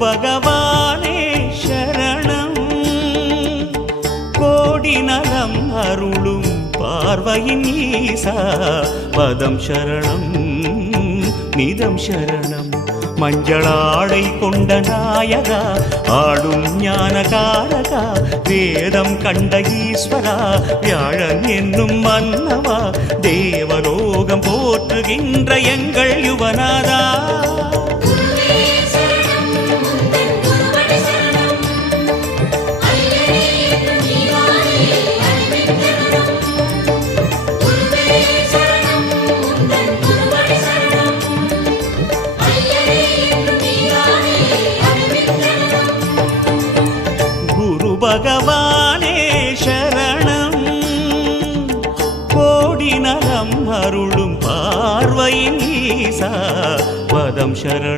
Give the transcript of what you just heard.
பகவானே சரணம். கோடி நலம் அருளும் பார்வையின் ஈசா பதம் சரணம் நிதம் சரணம். மஞ்சளாடை கொண்ட நாயகா ஆடும் ஞானகாரகா வேதம் கண்ட ஈஸ்வரா வியாழன் என்னும் மன்னவா தேவலோகம் போற்றுகின்ற எங்கள் யுவனாதா. பகவானே சரணம். கோடி நலம் அருளும் பார்வையின் ஈசா பதம் சரணம்.